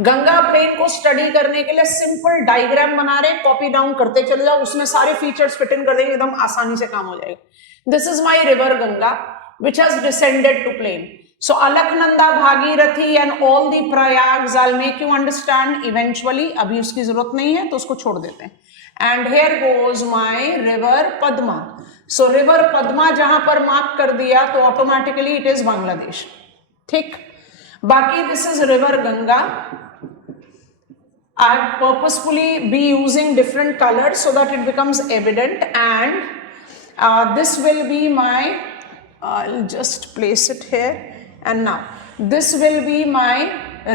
Ganga plane को study करने के लिए सिंपल डायग्राम बना रहे, कॉपी डाउन करते चले जाओ, उसमें सारे फीचर्स फिट इन कर देंगे, एकदम आसानी से काम हो जाएगा। This is my river Ganga which has descended to plain. So Alaknanda, Bhagirathi and all the Prayags, I'll make you understand eventually. अभी उसकी जरूरत नहीं है तो उसको छोड़ देते हैं. And here goes my river Padma. So river Padma जहां पर मार्क कर दिया तो automatically it is Bangladesh. ठीक. बाकी this is river Ganga. I purposefully be using different colors so that it becomes evident, and this will be my. I'll just place it here. And now this will be my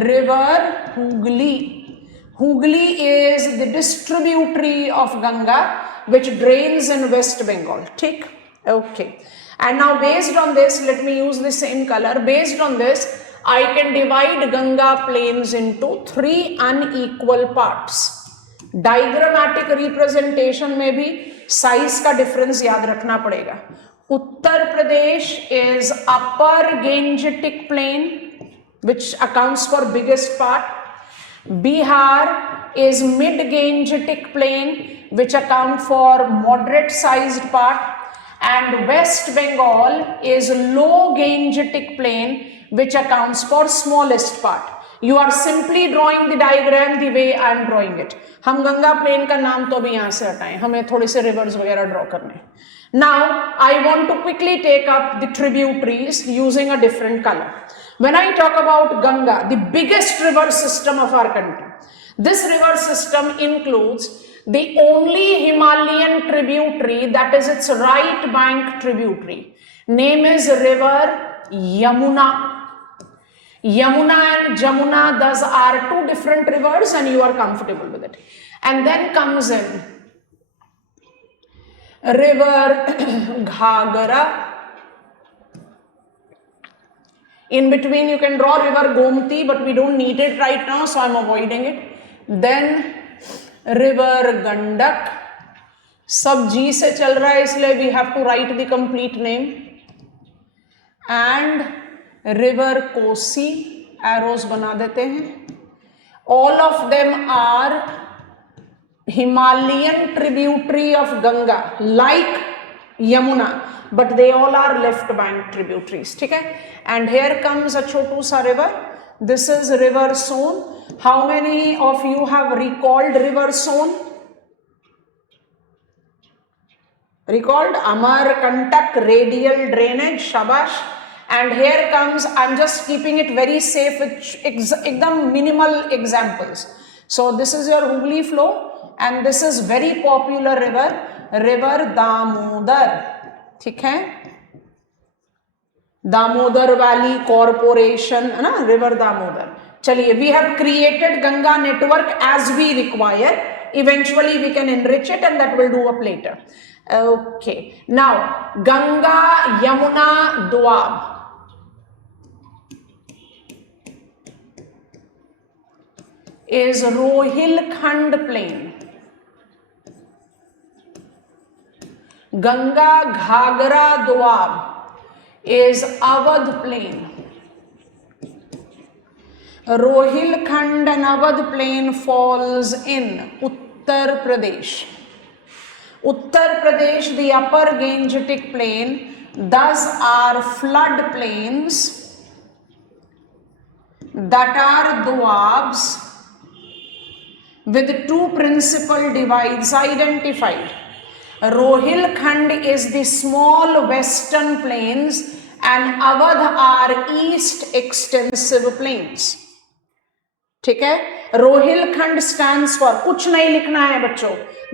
river Hooghly. Hooghly is the distributary of Ganga which drains in West Bengal. Take okay. And now based on this, let me use the same color. Based on this, I can divide Ganga plains into 3 unequal parts. Diagrammatic representation में भी size का difference याद रखना पड़ेगा. Uttar Pradesh is upper Gangetic plain which accounts for biggest part. Bihar is mid Gangetic plain which account for moderate sized part, and West Bengal is low Gangetic plain which accounts for smallest part. You are simply drawing the diagram the way I am drawing it. हम Ganga plane का नाम तो भी यहाँ से हटाएं, हमें थोड़े से रिवर्स वगैरह ड्रॉ करने. Now I want to quickly take up the tributaries using a different color. When I talk about Ganga, the biggest river system of our country, this river system includes the only Himalayan tributary that is its right bank tributary. Name is river Yamuna. Yamuna and Jamuna, those are 2 different rivers and you are comfortable with it. And then comes in river Ghagra. In between you can draw river Gomti, but we don't need it right now, so I'm avoiding it. Then river Gandak. सब G से चल रहा है इसलिए we have to write the complete name. And river Kosi, arrows बना देते हैं. All of them are Himalayan tributary of Ganga, like Yamuna, but they all are left bank tributaries. ठीक है? And here comes a छोटू सा river. This is river Son. How many of you have recalled river Son? Recalled Amarkantak radial drainage. Shabash. And here comes, I'm just keeping it very safe with ekdam minimal examples. So this is your Hooghly flow, and this is very popular river, river Damodar. ठीक है? Damodar Valley Corporation, है ना? River Damodar. चलिए, we have created Ganga network as we require. Eventually we can enrich it, and that will do up later. Okay. Now Ganga, Yamuna, Doab. Is Rohilkhand plain. Ganga, Ghagra, Doab is Awadh plain. Rohilkhand and Awadh plain falls in Uttar Pradesh. Uttar Pradesh, the upper Gangetic plain, thus are flood plains that are Doabs with 2 principal divides identified. Rohilkhand is the small western plains and Awadh are east extensive plains. ठीक है? Rohilkhand stands for, कुछ नहीं लिखना है बच्चों,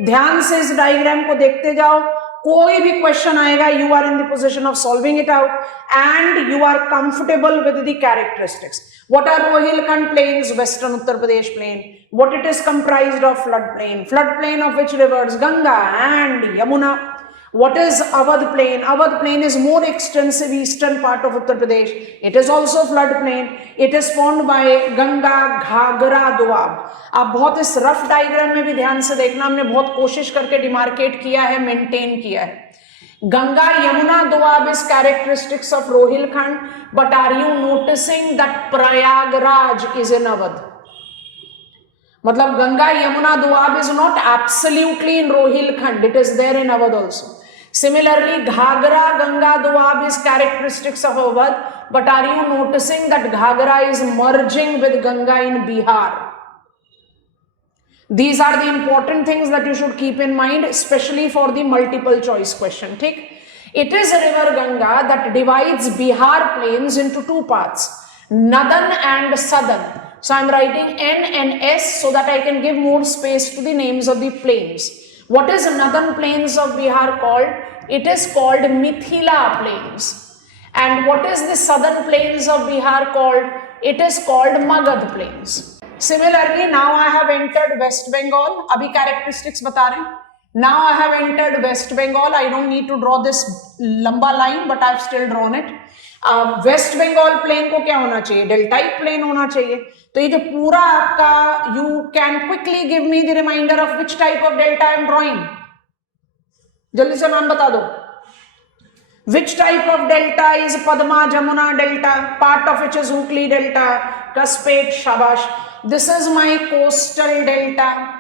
ध्यान से इस डायग्राम को देखते जाओ, कोई भी क्वेश्चन आएगा you are in the position of solving it out and you are comfortable with the characteristics. What are Rohilkhand plains? Western Uttar Pradesh plain. What it is comprised of? Flood plain. Flood plain of which rivers? Ganga and Yamuna. What is Awadh plain? Awadh plain is more extensive eastern part of Uttar Pradesh. It is also flood plain. It is formed by Ganga, Ghagra, Doab. आप बहुत इस rough diagram में भी ध्यान से देखना, हमने बहुत कोशिश करके डिमार्केट किया है, मेंटेन किया है. Ganga, Yamuna, Doab is characteristics of Rohilkhand, but are you noticing that Prayagraj is in Awadh? मतलब Ganga Yamuna Doab is not absolutely in Rohilkhand, it is there in Awadh also. Similarly, Ghagra, Ganga, Doab is characteristics of Awadh, but are you noticing that Ghagra is merging with Ganga in Bihar? These are the important things that you should keep in mind, especially for the multiple choice question. Theek? It is river Ganga that divides Bihar plains into two parts, northern and southern. So I am writing N and S so that I can give more space to the names of the plains. What is northern plains of Bihar called? It is called Mithila plains. And what is the southern plains of Bihar called? It is called Magad plains. Similarly, now I have entered West Bengal. Abhi characteristics bata rahe hain. Now I have entered West Bengal. I don't need to draw this lamba line, but I have still drawn it. West Bengal plain को क्या होना चाहिए? Deltaic plain होना चाहिए. तो ये जो पूरा आपका, you can quickly give me the reminder of which type of delta I am drawing. जल्दी से नाम बता दो. Which type of delta is Padma Jamuna delta? Part of which is Hooghly delta, Kaspet, Shabash. This is my coastal delta.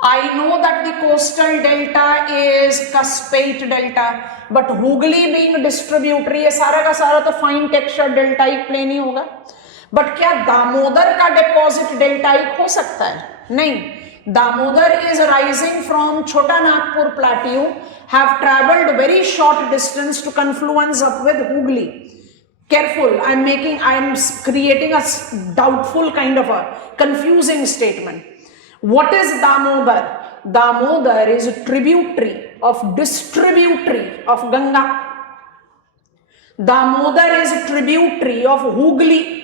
I know that the coastal delta is Kaspet delta, but Hooghly being distributary, ये सारा का सारा तो fine texture deltaic plain ही होगा. But क्या दामोदर का deposit deltaic हो सकता है? नहीं. Damodar is rising from Chota Nagpur plateau, have travelled very short distance to confluence up with Hooghly. Careful, I am creating a doubtful kind of a confusing statement. What is Damodar? Damodar is a tributary of distributary of Ganga. Damodar is a tributary of Hooghly.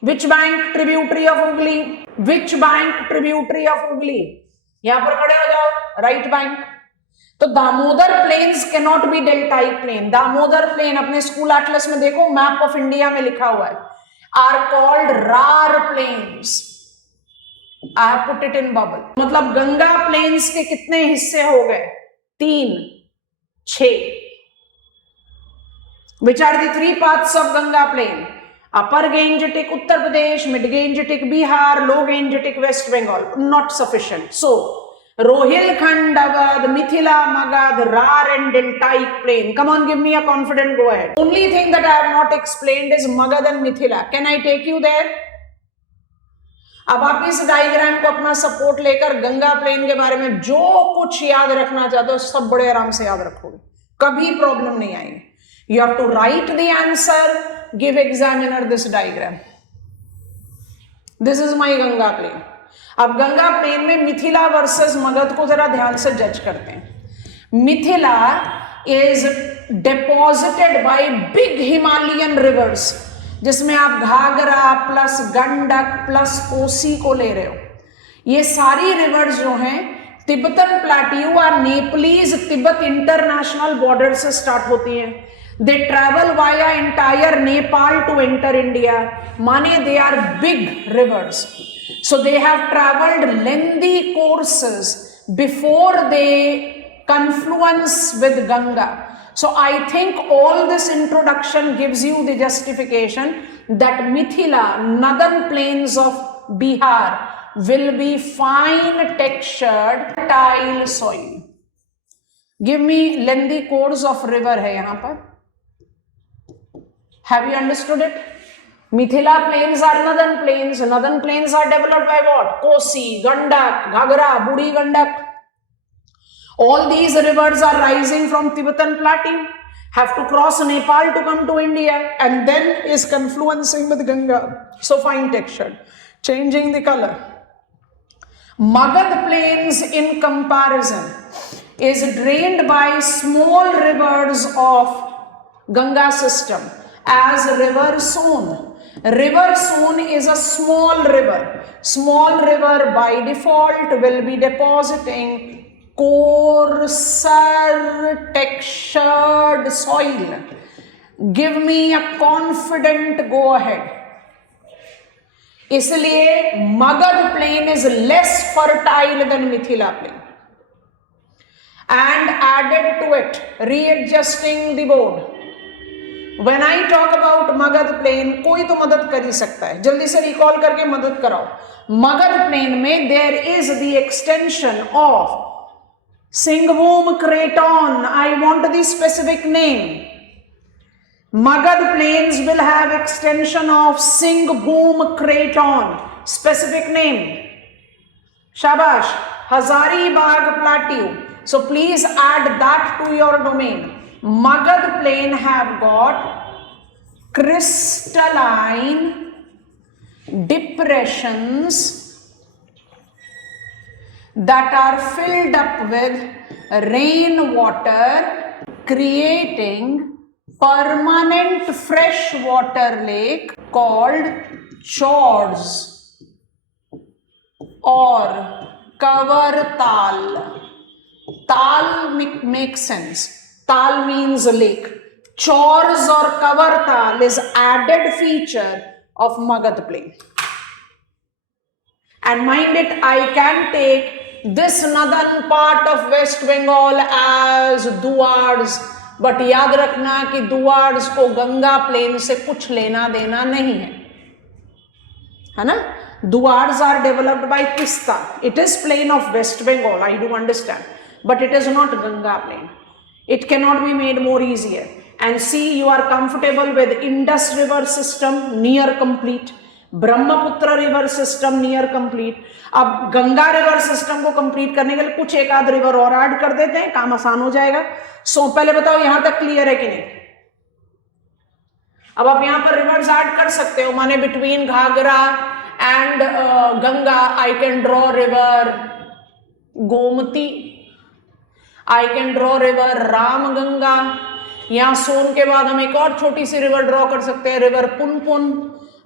Which bank tributary of Hooghly? Which bank tributary of Hooghly? यहाँ पर खड़े हो जाओ, right bank. तो Damodar plains cannot be deltaic plain. Damodar plain अपने school atlas में देखो, map of India में लिखा हुआ है, are called Rarh plains. I have put it in bubble. मतलब गंगा प्लेन्स के कितने हिस्से हो गए? 3, 6. Which are the 3 parts of Ganga plain? Upper Gangetic Uttar Pradesh, mid Gangetic Bihar, low Gangetic West Bengal. Not sufficient. So Rohilkhand, Awadh, Mithila, Magad, Rar and Deltaic plain. Come on, give me a confident go ahead. Only thing that I have not explained is Magad and Mithila. Can I take you there? अब आप इस diagram को अपना support लेकर Ganga plane के बारे में जो कुछ याद रखना चाहते हो सब बड़े आराम से याद रखोगे, कभी प्रॉब्लम नहीं आएगी. You have to write the answer, give examiner this diagram. This is my Ganga plain. अब गंगा प्लेन में मिथिला वर्सेस मगध को जरा ध्यान से जज करते हैं. Mithila is deposited by big Himalayan rivers, जिसमें आप घाघरा प्लस गंडक प्लस कोसी को ले रहे हो. ये सारी रिवर्स जो हैं तिब्बतन प्लेट्यू और नेपालीज तिब्बत इंटरनेशनल बॉर्डर से स्टार्ट होती हैं. They travel via entire Nepal to enter India. माने they are big rivers. So they have travelled lengthy courses before they confluence with Ganga. So I think all this introduction gives you the justification that Mithila, northern plains of Bihar, will be fine textured tile soil. Give me lengthy course of river है यहाँ पर. Have you understood it? Mithila plains are northern plains. Northern plains are developed by what? Kosi, Gandak, Ghagra, Buri Gandak. All these rivers are rising from Tibetan plateau, have to cross Nepal to come to India, and then is confluencing with Ganga. So fine textured. Changing the color. Magad plains in comparison is drained by small rivers of Ganga system as river Son. River Son is a small river. Small river by default will be depositing coarser textured soil. Give me a confident go ahead. इसलिए Magad plain is less fertile than Mithila plain. And added to it, readjusting the board, When I talk about Magad plain, कोई तो मदद कर ही सकता है, जल्दी से recall करके मदद कराओ। मगध प्लेन में there is the extension of Singhbhum Craton. I want the specific name. Magad plains will have extension of Singhbhum Craton. Specific name. Shabash. Hazaribagh Plateau. So please add that to your domain. Magad plain have got crystalline depressions that are filled up with rainwater, creating permanent freshwater lake called chords or cover tal. Tal makes sense. Tal means lake. Chors or cover tal is added feature of Magad plain. And mind it, I can take this northern part of West Bengal as Duars, but याद रखना कि Duars को Ganga plane से कुछ लेना देना नहीं है ना? Duars are developed by Tista. It is plain of West Bengal, I do understand, but it is not Ganga plain. It cannot be made more easier. And see, you are comfortable with Indus river system, near complete. Brahmaputra river system near complete. अब Ganga river system को complete करने के लिए कुछ एक आध river और add कर देते हैं, काम आसान हो जाएगा। सो पहले बताओ यहां तक क्लियर है कि नहीं? अब आप यहां पर रिवर्स ऐड कर सकते हो, माने between Ghaghara and Ganga I can draw river Gomti, I can draw river Ramganga. यहां सोन के बाद हम एक और छोटी सी रिवर ड्रॉ कर सकते हैं, river Punpun,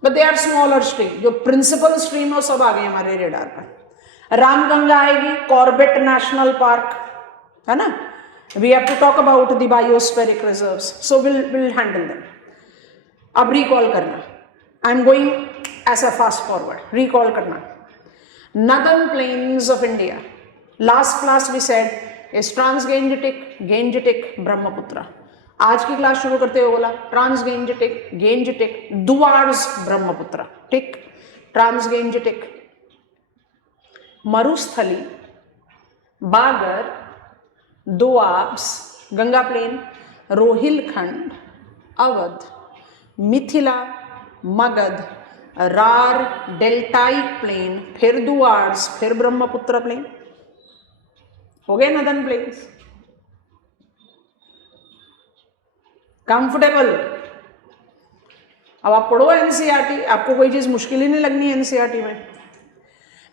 but they are smaller stream. जो प्रिंसिपल स्ट्रीम है सब आ गए हमारे रेडार पर। रामगंगा आएगी, कॉर्बेट नेशनल पार्क है ना, we have to talk about the biospheric reserves, so will handle them. अब रिकॉल करना, I am going as a fast forward, recall करना। Northern plains of India, last class we said is trans Gangetic, Gangetic, Brahmaputra. आज की class शुरू करते हुए बोला ट्रांसगेंजेटिक, Gangetic, Dooars, Brahmaputra. ठीक, ट्रांसगेंजेटिक मरुस्थली, बागर, दोआब्स, गंगा प्लेन, रोहिलखंड, अवध, मिथिला, मगध, रार, डेल्टाइक प्लेन, फिर दुआर्स, फिर ब्रह्मपुत्र प्लेन। हो गए नदर्न प्लेन्स। कंफर्टेबल? अब आप पढ़ो एनसीईआरटी, आपको कोई चीज मुश्किल ही नहीं लगनी एनसीईआरटी में,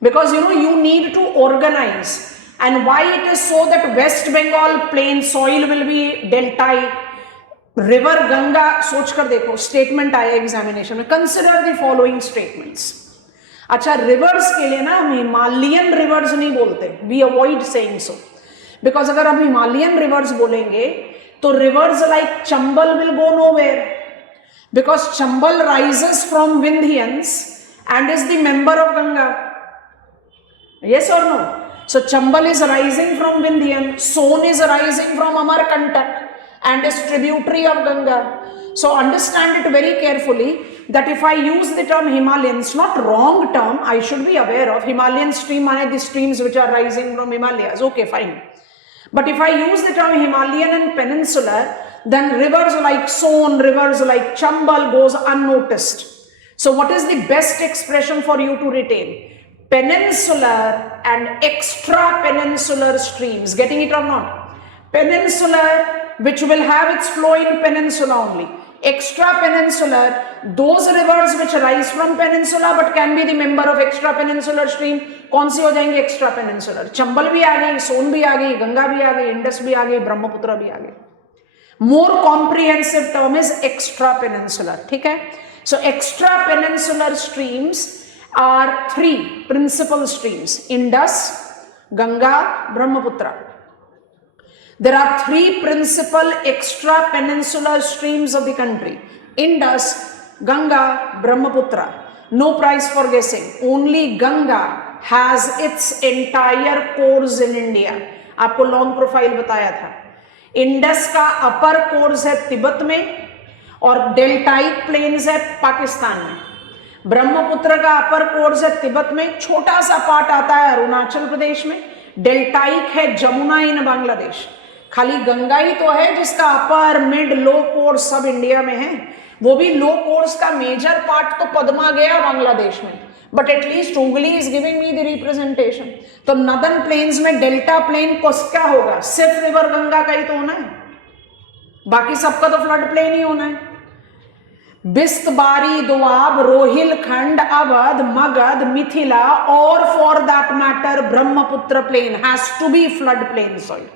because you need to organise. And why it is so that West Bengal plain soil will be deltaic, river Ganga. सोच कर देखो, स्टेटमेंट आया एग्जामिनेशन में, कंसिडर द फॉलोइंग स्टेटमेंट्स। अच्छा, रिवर्स के लिए ना हम हिमालयन रिवर्स नहीं बोलते, we avoid saying so, because अगर हम हिमालयन रिवर्स बोलेंगे तो rivers like Chambal will go nowhere, because Chambal rises from Vindhyans and is the member of Ganga. Yes or no? So Chambal is rising from Vindhyan, Son is rising from Amarkantak and is tributary of Ganga. So understand it very carefully that if I use the term Himalayan, it's not wrong term, I should be aware of. Himalayan stream are the streams which are rising from Himalayas. Okay, fine. But if I use the term Himalayan and peninsular, then rivers like Son, rivers like Chambal goes unnoticed. So what is the best expression for you to retain? Peninsular and extra peninsular streams. Getting it or not? Peninsular, which will have its flow in peninsula only. Extra peninsular, those rivers which rise from peninsula but can be the member of extra peninsular stream. कौन सी हो जाएंगे? Extra peninsular. Chambal भी आ गई, सोन भी आ गई, गंगा भी आ गई, इंडस भी आ गई, ब्रह्मपुत्र भी आ गई। More comprehensive term is extra peninsular. ठीक है, so extra peninsular streams are 3 principal streams, Indus, Ganga, Brahmaputra. There are 3 principal extra peninsular streams of the country: Indus, Ganga, Brahmaputra. No prize for guessing. Only Ganga has its entire course in India. आपको long profile बताया था। Indus का अपर course है तिब्बत में और deltaic planes है पाकिस्तान में, ब्रह्मपुत्र का अपर कोर्स है तिब्बत में, छोटा सा पार्ट आता है अरुणाचल प्रदेश में, डेल्टाइक है जमुना इन बांग्लादेश, खाली गंगा ही तो है जिसका अपर मिड लो कोर्स सब इंडिया में है, वो भी लो कोर्स का मेजर पार्ट तो पद्मा गया बांग्लादेश में, but at least Hooghly is giving me the representation. तो नदर्न प्लेन्स में डेल्टा प्लेन क्या होगा, सिर्फ रिवर गंगा का ही तो होना है, बाकी सबका तो फ्लड प्लेन ही होना है। बिस्त, बारी, दोआब, रोहिलखंड, अवध, मगध, मिथिला और for that matter Brahmaputra plain has to be flood plain soil.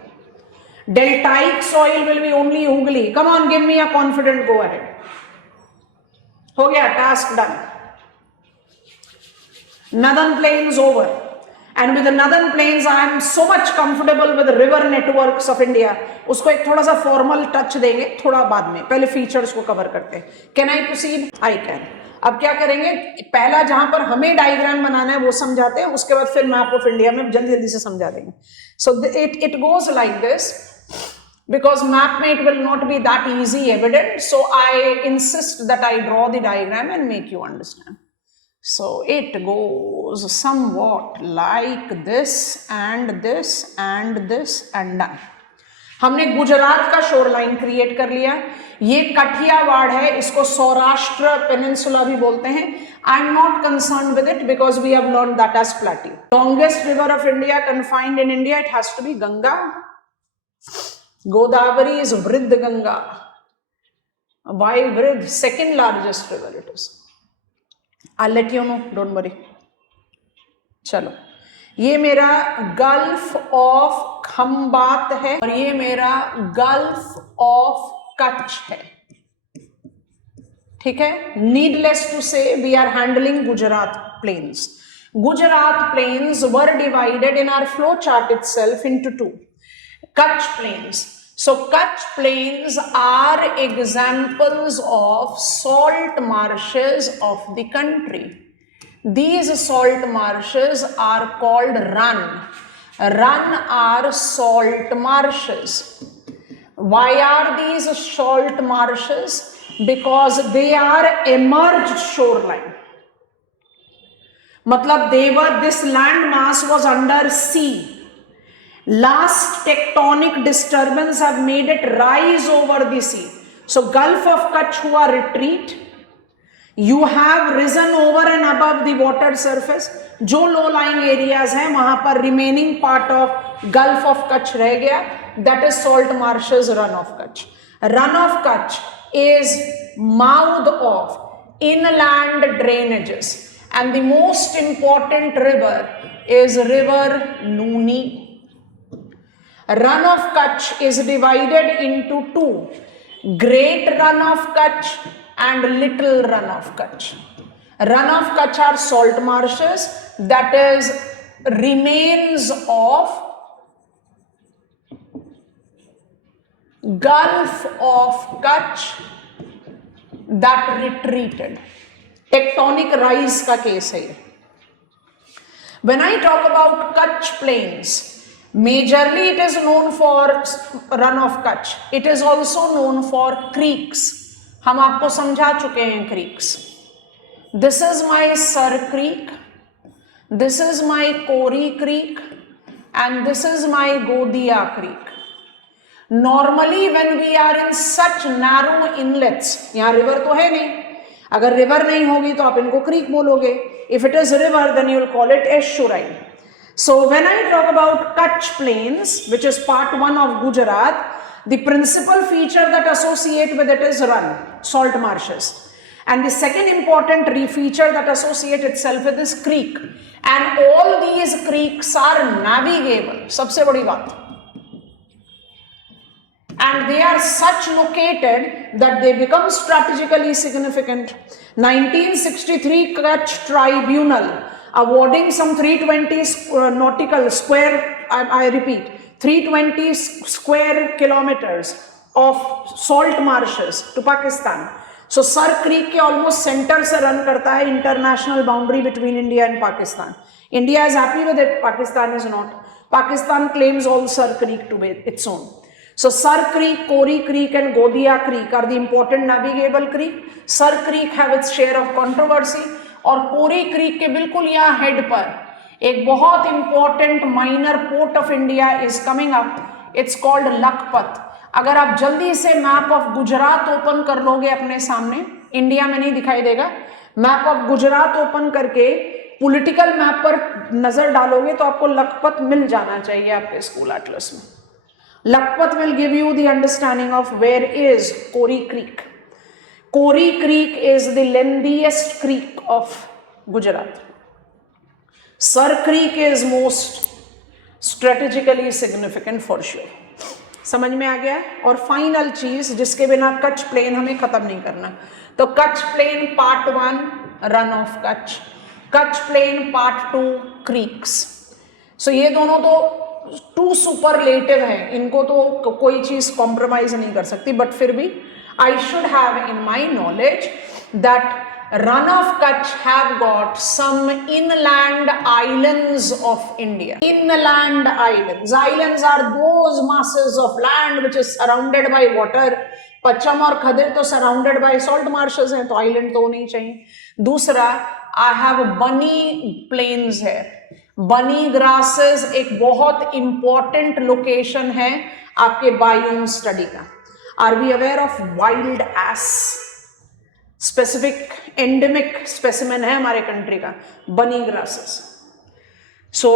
Deltaic soil will be only Hugli. Come on, give me a confident go ahead. हो गया, task done. Northern plains over, and with the northern plains I am so much comfortable with the river networks of India. उसको एक थोड़ा सा formal touch देंगे थोड़ा बाद में, पहले फीचर्स को कवर करते हैं। Can I proceed? I can. अब क्या करेंगे, पहला जहां पर हमें डायग्राम बनाना है वो समझाते हैं, उसके बाद फिर मैप ऑफ इंडिया में जल्दी जल्दी से समझा देंगे। So it goes like this, because map में it will not be that easy evident, so I insist that I draw the diagram and make you understand. So it goes somewhat like this and this and this and done. हमने गुजरात का shoreline create कर लिया, ये कठियावाड़ है, इसको Saurashtra peninsula भी बोलते हैं। I am not concern with it because we have learn that as plateau. Longest river of India confined in India, it has to be Ganga. Godavari is Vriddha Ganga. Why Vriddha? Second largest river it is. I'll let you know, don't worry. चलो, ये मेरा gulf of Khambhat है और ये मेरा gulf of Kutch है, ठीक है। Needless to say we are handling Gujarat plains. Gujarat plains were divided in our flow chart itself into two. Kutch plains. So Kutch plains are examples of salt marshes of the country. These salt marshes are called run. Run are salt marshes. Why are these salt marshes? Because they are emerged shoreline. Matlab this land mass was under sea. Last tectonic disturbance have made it rise over the sea. So Gulf of Kutch hua retreat, you have risen over and above the water surface. जो low lying areas हैं वहां पर remaining part of Gulf of Kutch रह गया, that is salt marshes run of Kutch. Run of Kutch is mouth of inland drainages, and the most important river is river Nooni. Run of Kutch is divided into two, Great Run of Kutch and Little Run of Kutch. Run of Kutch are salt marshes, that is remains of Gulf of Kutch that retreated. Tectonic rise का case है। When I talk about Kutch plains, majorly it is known for run of Kutch. It is also known for creeks. हम आपको समझा चुके हैं creeks. This is my Sar Creek, this is my Kori Creek, and this is my Godia Creek. Normally when we are in such narrow inlets, यहाँ river तो है नहीं, अगर river नहीं होगी तो आप इनको creek बोलोगे. If it is river, then you will call it estuarine. So when I talk about Kutch plains, which is part 1 of Gujarat, the principal feature that associate with it is run, salt marshes. And the second important feature that associate itself with is creek. And all these creeks are navigable. सबसे बड़ी बात. And they are such located that they become strategically significant. 1963 Kutch Tribunal awarding some 320 nautical square, I repeat, 320 square kilometers of salt marshes to Pakistan. So Sar Creek के almost center से run करता है international boundary between India and Pakistan. India is happy with it, Pakistan is not. Pakistan claims all Sar Creek to be its own. So Sar Creek, Kori Creek and Godia Creek are the important navigable creek. Sar Creek have its share of controversy और कोरी creek के बिल्कुल यहाँ head पर एक बहुत important minor port of India is coming up, it's called Lakhpat. अगर आप जल्दी से मैप ऑफ गुजरात ओपन कर लोगे अपने सामने, इंडिया में नहीं दिखाई देगा, मैप ऑफ गुजरात ओपन करके पॉलिटिकल मैप पर नजर डालोगे तो आपको लखपत मिल जाना चाहिए आपके स्कूल एटलस में। Lakpat will give you the understanding of where is Kori Creek. Kori Creek is the lengthiest creek of Gujarat. Sar Creek is most strategically significant for sure. समझ में आ गया है? और फाइनल चीज जिसके बिना कच्छ प्लेन हमें खत्म नहीं करना, तो Kutch plain part 1 run of Kutch, Kutch plain part 2 creeks. So ये दोनों तो टू सुपरलेटिव है, इनको तो कोई चीज कॉम्प्रोमाइज नहीं कर सकती, बट फिर भी I should have in my knowledge that Rann of Kutch have got some inland islands of India. Inland islands, islands are those masses of land which is surrounded by water। पच्चम और खदिर तो सराउंडेड बाय सॉल्ट मार्शेस हैं, तो island तो नहीं चाहिए। दूसरा, आई हैव बनी प्लेन्स है, बनी ग्रासेस एक बहुत इंपॉर्टेंट लोकेशन है आपके बायोम स्टडी का। Are we aware of wild ass? Specific endemic specimen है हमारे कंट्री का, बनी ग्रासेस। सो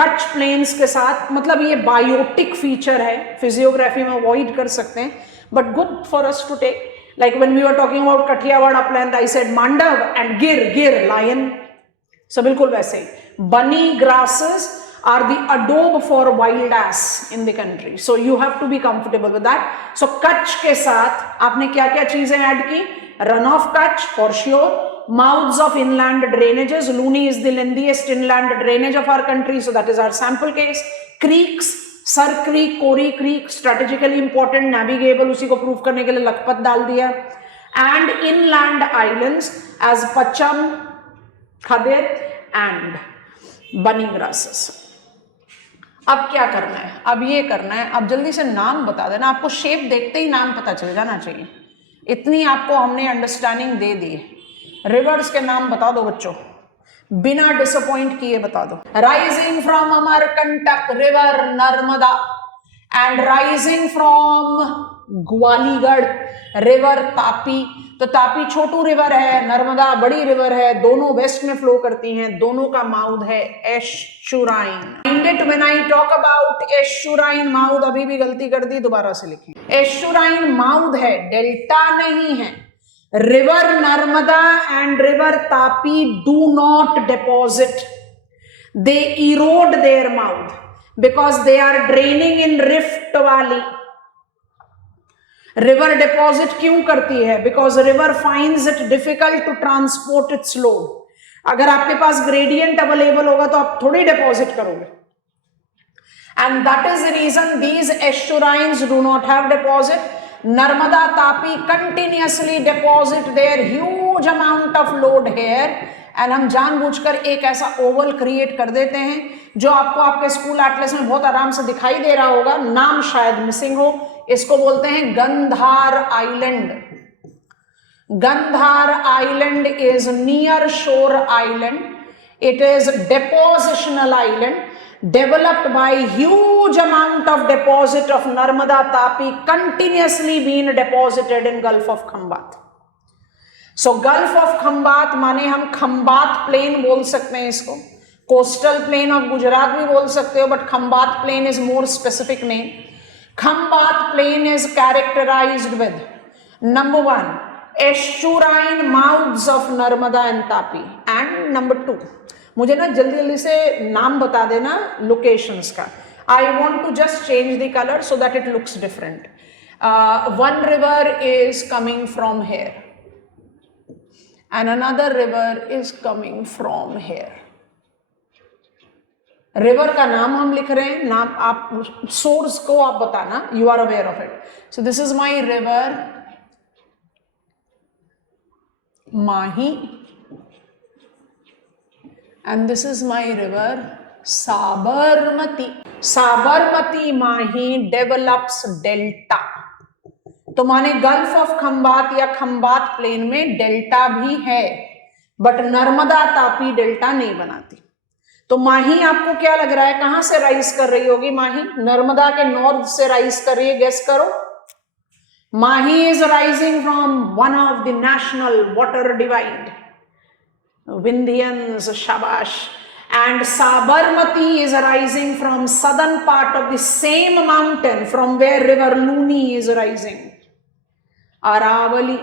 कच्छ प्लेन्स के साथ, मतलब ये बायोटिक फीचर है, फिजियोग्राफी में अवॉइड कर सकते हैं, but good for us to take. Like when we were talking about Kathiawar upland, I said Mandav and Gir lion. So बिल्कुल वैसे ही bunny grasses are the adobe for wild ass in the country, so you have to be comfortable with that. So Kutch के साथ आपने क्या क्या चीजें add की? Run of Kutch for sure, mouths of inland drainages, Luni is the lengthiest inland drainage of our country, so that is our sample case. Creeks, Sar Creek, Kori Creek, strategically important, navigable, उसी को prove करने के लिए लखपत डाल दिया। and inland islands as Pacham, Khadir and बनी grasses. अब क्या करना है? अब ये करना है, अब जल्दी से नाम बता देना, आपको शेप देखते ही नाम पता चल जाना चाहिए, इतनी आपको हमने अंडरस्टैंडिंग दे दी है। रिवर्स के नाम बता दो बच्चों, बिना डिसअपॉइंट किए बता दो। Rising from Amarkantak river Narmada and rising from Gwaligarh river Tapi. तो तापी छोटू रिवर है, नर्मदा बड़ी रिवर है, दोनों वेस्ट में फ्लो करती हैं, दोनों का माउथ है estuarine. Mind it when I talk about estuarine mouth, अभी भी गलती कर दी, दोबारा से लिखें। एस्चुराइन माउथ है, डेल्टा नहीं है। River Narmada and river Tapi do not deposit, they erode their mouth because they are draining in rift valley. River deposit क्यों करती है? Because river finds it difficult to transport its load. अगर आपके पास ग्रेडियंट अवेलेबल होगा तो आप थोड़ी डिपॉजिट करोगे, and that is the reason these estuarines do not have deposit. Narmada Tapi continuously deposit their huge amount of load here, and हम जानबूझकर एक ऐसा ओवल क्रिएट कर देते हैं जो आपको आपके स्कूल एटलस में बहुत आराम से दिखाई दे रहा होगा, नाम शायद मिसिंग हो। इसको बोलते हैं Gandhar island. Gandhar island is near shore island, it is depositional island developed by huge amount of deposit of Narmada Tapi continuously being deposited in Gulf of Khambat. So Gulf of Khambat माने हम Khambhat plane बोल सकते हैं इसको, coastal plain of Gujarat भी बोल सकते हो, but Khambat plain is more specific name. Khambat plain is characterized with number 1 estuarine mouths of Narmada and Tapi, and number 2 मुझे ना जल्दी जल्दी से नाम बता देना लोकेशंस का। I want to just change the color so that it looks different. One river is coming from here and another river is coming from here. River का नाम हम लिख रहे हैं, नाम आप सोर्स को आप बताना, you are aware of it. So this is my river Mahi and this is my river Sabarmati, Sabarmati Mahi develops delta, तो माने गल्फ ऑफ खंबात या खंबात प्लेन में डेल्टा भी है, बट नर्मदा तापी डेल्टा नहीं बनाती। तो माही आपको क्या लग रहा है कहां से राइज कर रही होगी? माही नर्मदा के नॉर्थ से राइज कर रही है, गेस करो। Mahi is rising from one of the national water divide, Vindhyans, शाबाश। And Sabarmati is arising from southern part of the same mountain from where river Luni is rising, Aravali.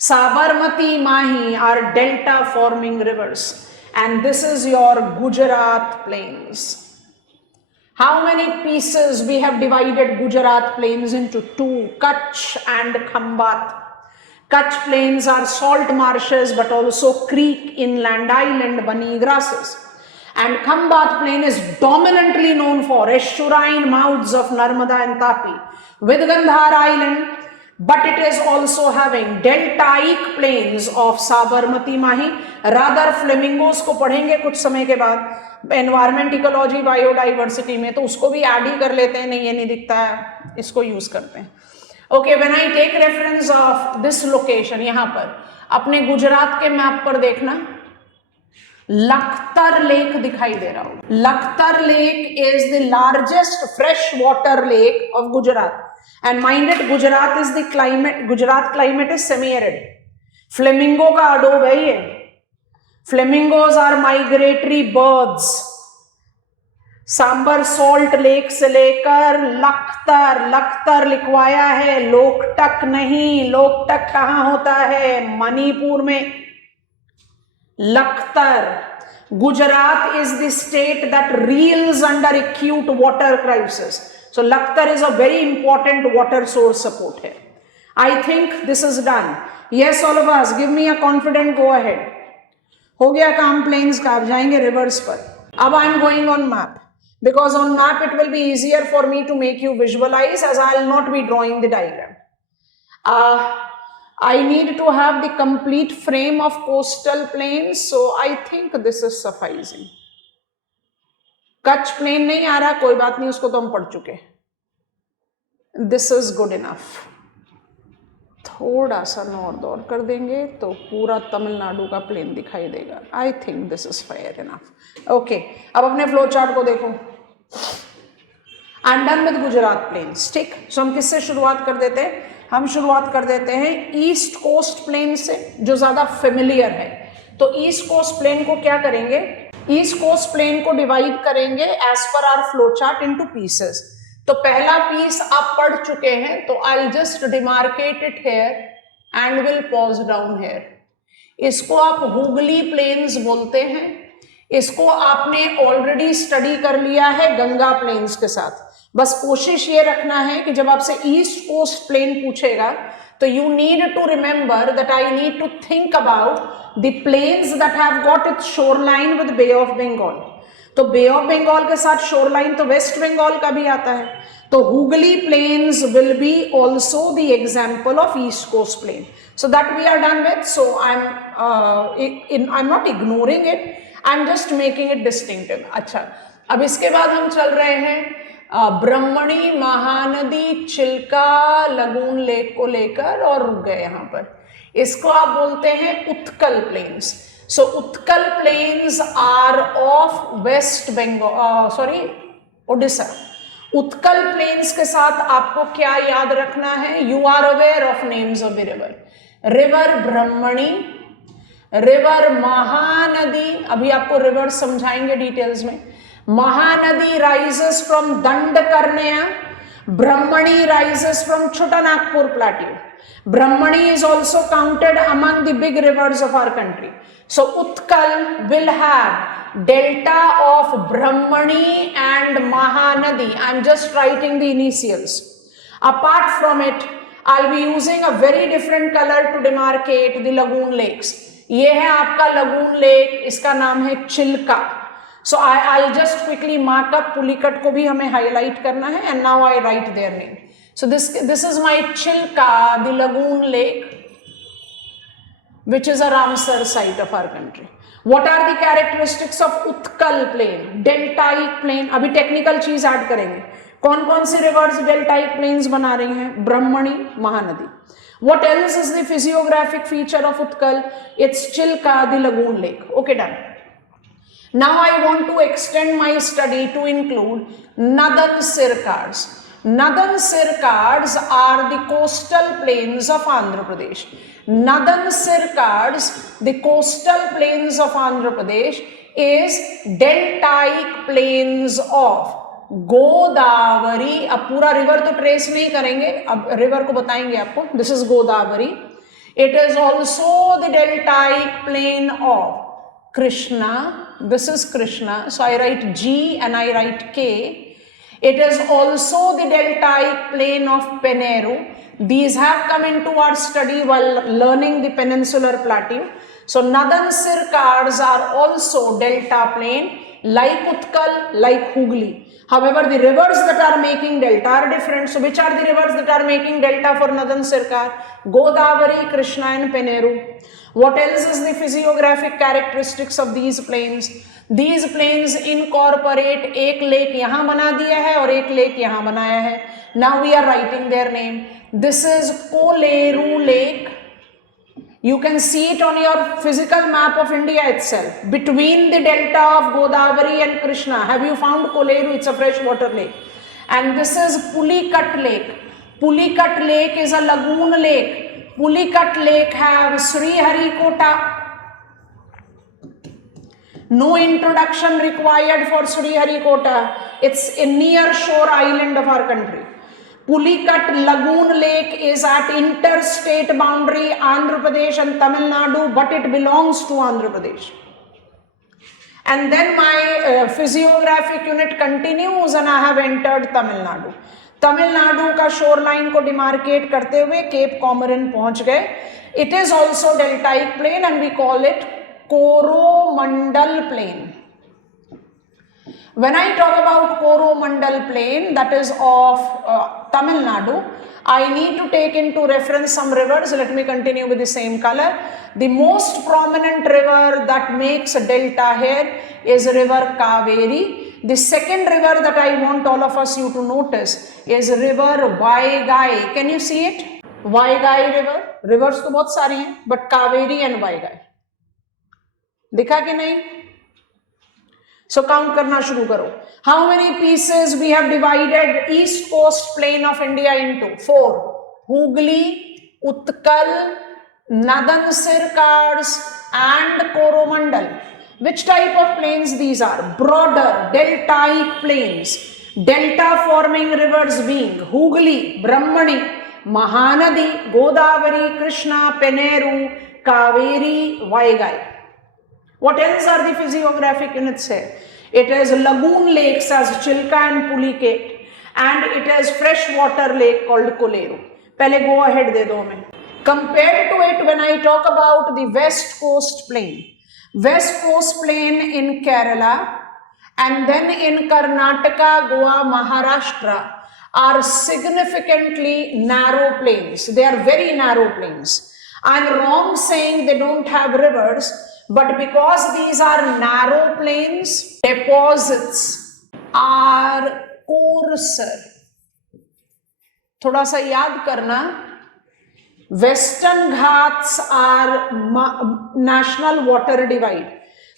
Sabarmati, Mahi are delta forming rivers, and this is your Gujarat plains. How many pieces we have divided Gujarat plains into two, Kutch and Khambat. Kutch plains are salt marshes but also creek, inland island, bunny grasses. And Khambat plain is dominantly known for estuarine mouths of Narmada and Tapi with Gandhar island, but it is also having deltaic plains of Sabarmati Mahi. Rather flamingos को पढ़ेंगे कुछ समय के बाद environment ecology biodiversity में, तो उसको भी ऐड ही कर लेते हैं। नहीं ये नहीं दिखता है, इसको यूज करते हैं। Okay, when I take reference of this location, यहां पर अपने गुजरात के मैप पर देखना लखतर लेक दिखाई दे रहा हो। Lakhtar lake is the largest fresh water lake of Gujarat and minded Gujarat is the climate, Gujarat climate is semi arid. Flamingo का अडोब है ये। Flamingos are migratory birds. Sambhar salt lake से लेकर लखतर, लखतर लिखवाया है, लोकटक नहीं। लोकटक कहां होता है? मणिपुर में। Lakhtar, Gujarat is the state that reels under acute water crisis, so Lakhtar is a very important water source support है। I think this is done. Yes all of us, give me a confident go ahead. हो गया काम planes का, अब जाएंगे reverse पर। अब आई am going on map, because on map it will be easier for me to make you visualize as I will not be drawing the diagram. I need to have the complete frame of coastal plains, so I think this is sufficing. Kutch plain नहीं आ रहा, कोई बात नहीं, उसको तो हम पढ़ चुके। This is good enough. थोड़ा सा नॉर्थ और कर देंगे तो पूरा तमिलनाडु का प्लेन दिखाई देगा। I think this is fair enough. Okay, अब अपने फ्लो चार्ट को देखो। I am done with Gujarat plains, ठीक। सो हम किससे शुरुआत कर देते हैं? हम शुरुआत कर देते हैं ईस्ट कोस्ट प्लेन से, जो ज्यादा फेमिलियर है। तो ईस्ट कोस्ट प्लेन को क्या करेंगे? ईस्ट कोस्ट प्लेन को डिवाइड करेंगे as per our flow chart into pieces. तो पहला पीस आप पढ़ चुके हैं, तो I just demarcate it here and will pause down here. इसको आप हुगली प्लेन्स बोलते हैं। इसको आपने ऑलरेडी स्टडी कर लिया है गंगा प्लेन्स के साथ। बस कोशिश ये रखना है कि जब आपसे ईस्ट कोस्ट प्लेन पूछेगा तो you need to remember that I need to think about the plains that have got its shoreline with bay of Bengal. तो बे ऑफ बंगाल के साथ शोरलाइन तो वेस्ट बंगाल का भी आता है। तो Hooghly plains will be also the example of east coast plain. So that we are done with. So I am not ignoring it, I am just making it distinctive. अच्छा, अब इसके बाद हम चल रहे हैं ब्रह्मणी, महानदी, चिल्का, लगून लेक को लेकर और रुक गए यहां पर। इसको आप बोलते हैं Utkal plains. So Utkal plains are of West Bengal, Odisha. Utkal plains के साथ आपको क्या याद रखना है? You are aware of names of the river. River Brahmani, river Mahanadi, अभी आपको रिवर समझाएंगे डिटेल्स में। Mahanadi rises from Dandakaranya, Brahmani rises from Chota Nagpur plateau. Brahmani is also counted among the big rivers of our country. So Utkal will have delta of Brahmani and Mahanadi. I'm just writing the initials. Apart from it, I'll be using a very different color to demarcate the lagoon lakes. ये है आपका lagoon lake, इसका नाम है Chilka. So I'll just quickly mark up, Pulicat को भी हमें highlight करना है, and now I write their name. So this is my Chilka, the lagoon lake, which is a Ramsar site of our country. What are the characteristics of Utkal plain, deltaic plain? अभी technical चीज add करेंगे. कौन कौन सी reverse deltaic planes बना रही हैं? Brahmani, Mahanadi. What else is the physiographic feature of Utkal? It's Chilka, the lagoon lake. Okay, done. Now I want to extend my study to include Nadan Sircars. Nadan Sircars are the coastal plains of Andhra Pradesh. Nadan Sircars, the coastal plains of Andhra Pradesh, is deltaic plains of Godavari. अब पूरा river तो trace नहीं करेंगे, अब river को बताएंगे आपको. This is Godavari. It is also the deltaic plain of Krishna. This is Krishna, so I write G and I write K. It is also the deltaic plain of Peneru. These have come into our study while learning the peninsular plateau. So Nadan Sircars are also delta plain, like Utkal, like Hooghly. However, the rivers that are making delta are different. So which are the rivers that are making delta for Nadan Sircar? Godavari, Krishna and Peneru. What else is the physiographic characteristics of these plains? These plains incorporate एक lake यहाँ बना दिया है और एक lake यहाँ बनाया है. Now we are writing their name. This is Koleru Lake. You can see it on your physical map of India itself. Between the delta of Godavari and Krishna, have you found Koleru? It's a freshwater lake. And this is Pulikat Lake. Pulikat Lake is a lagoon lake. Pulikat Lake have Sriharikota. No introduction required for Sriharikota. It's a near shore island of our country. Pulikat Lagoon Lake is at interstate boundary Andhra Pradesh and Tamil Nadu, but it belongs to Andhra Pradesh. And then my physiographic unit continues and I have entered Tamil Nadu. Tamil Nadu का shoreline को demarcate करते हुए cap Comorin पहुंच गए. It is also deltaic plain and we call it Coromandel plain. When I talk about Coromandel plain, that is of Tamil Nadu, I need to take into reference some rivers. Let me continue with the same color. The most prominent river that makes a delta here is river Kaveri. The second river that I want all of us you to notice is river Vaigai. Can you see it? Vaigai river. Rivers तो बहुत सारी हैं, but Kaveri and Vaigai. दिखा कि नहीं? So count करना शुरू करो. How many pieces we have divided east coast plain of India into? 4. Hooghly, Utkal, Nadan Sircars and Coromandel. Which type of plains these are? Broader, deltaic plains. Delta forming rivers being Hooghly, Brahmani, Mahanadi, Godavari, Krishna, Peneru, Kaveri, Vaigai. What else are the physiographic units here? It is lagoon lakes as Chilka and Pulikat, and it is freshwater lake called Koleru. पहले go ahead दे दो हमें. Compared to it, when I talk about the west coast plain in Kerala and then in Karnataka, Goa, Maharashtra are significantly narrow plains. They are very narrow plains. I am wrong saying they don't have rivers. But because these are narrow plains, deposits are coarser. थोड़ा सा याद करना, western Ghats are national water divide.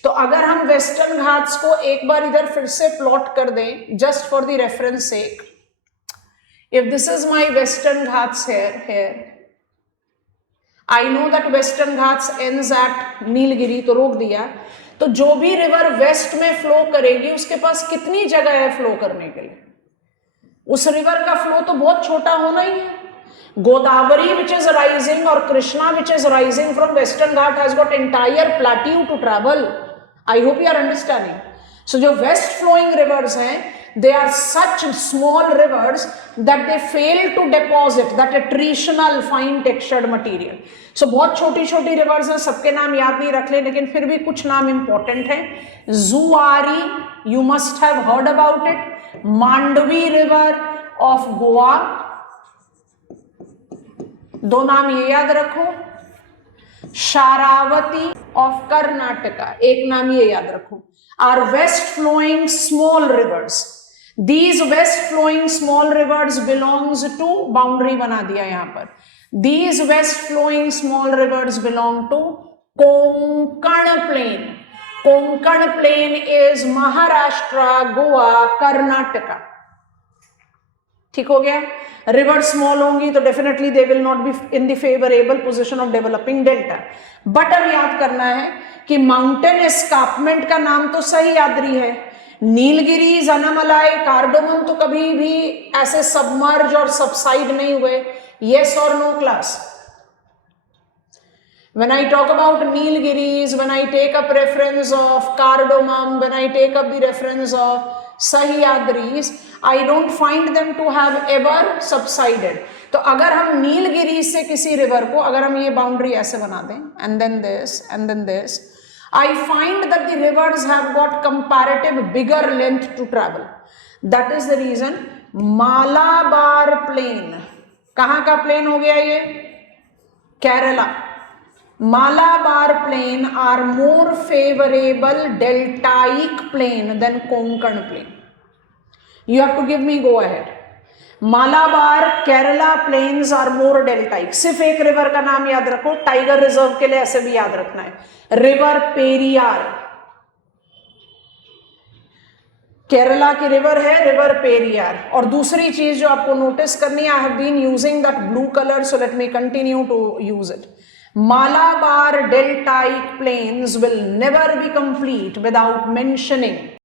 तो अगर हम western Ghats को एक बार इधर फिर से प्लॉट कर दें, just for the reference sake, if this is my western Ghats here, I know that Western Ghats ends at Nilgiri, तो रोक दिया. तो जो भी रिवर वेस्ट में फ्लो करेगी उसके पास कितनी जगह है फ्लो करने के लिए? उस रिवर का फ्लो तो बहुत छोटा होना ही है. गोदावरी विच इज राइजिंग और Krishna which is rising from Western Ghat has got entire plateau to travel. I hope you are understanding. So जो वेस्ट फ्लोइंग रिवर्स हैं, they are such small rivers that they fail to deposit that attritional fine textured material. So बहुत छोटी छोटी rivers हैं, सबके नाम याद नहीं रख ले, लेकिन फिर भी कुछ नाम important हैं. Zuari, you must have heard about it. Mandvi river of Goa, दो नाम ये याद रखो. Sharavati ऑफ कर्नाटका, एक नाम ये याद रखो, are west flowing small rivers. These west flowing small rivers belongs to, boundary बना दिया यहां पर, these west flowing small rivers belong to Konkan plain. Konkan plain is Maharashtra, Goa, Karnataka. ठीक हो गया. रिवर स्मॉल होंगी तो definitely they will not be in the favourable position of developing delta. But अब याद करना है कि माउंटेन एस्कार्पमेंट का नाम तो सही याद रही है. नीलगिरीज, अनामलाई, कार्डोमम तो कभी भी ऐसे सबमर्ज और सबसाइड नहीं हुए. येस और no class? When I talk about Nilgiris, when I take up reference of Cardamom, when I take up the reference of Sahyadris, I don't find them to have ever subsided. तो अगर हम नीलगिरी से किसी river को, अगर हम ये boundary ऐसे बना दें, and then this, I find that the rivers have got comparative bigger length to travel. That is the reason Malabar plain, कहाँ का plain हो गया ये? Kerala. Malabar plain are more favorable deltaic plain than Konkan plain. You have to give me go ahead. Malabar, Kerala plains are more deltaic. सिर्फ एक river का नाम याद रखो, टाइगर रिजर्व के लिए ऐसे भी याद रखना है, रिवर पेरियार. केरला की रिवर है रिवर पेरियार. और दूसरी चीज जो आपको नोटिस करनी है, I have been using that blue colour, so let me continue to use it. Malabar deltaic plains will never be complete without mentioning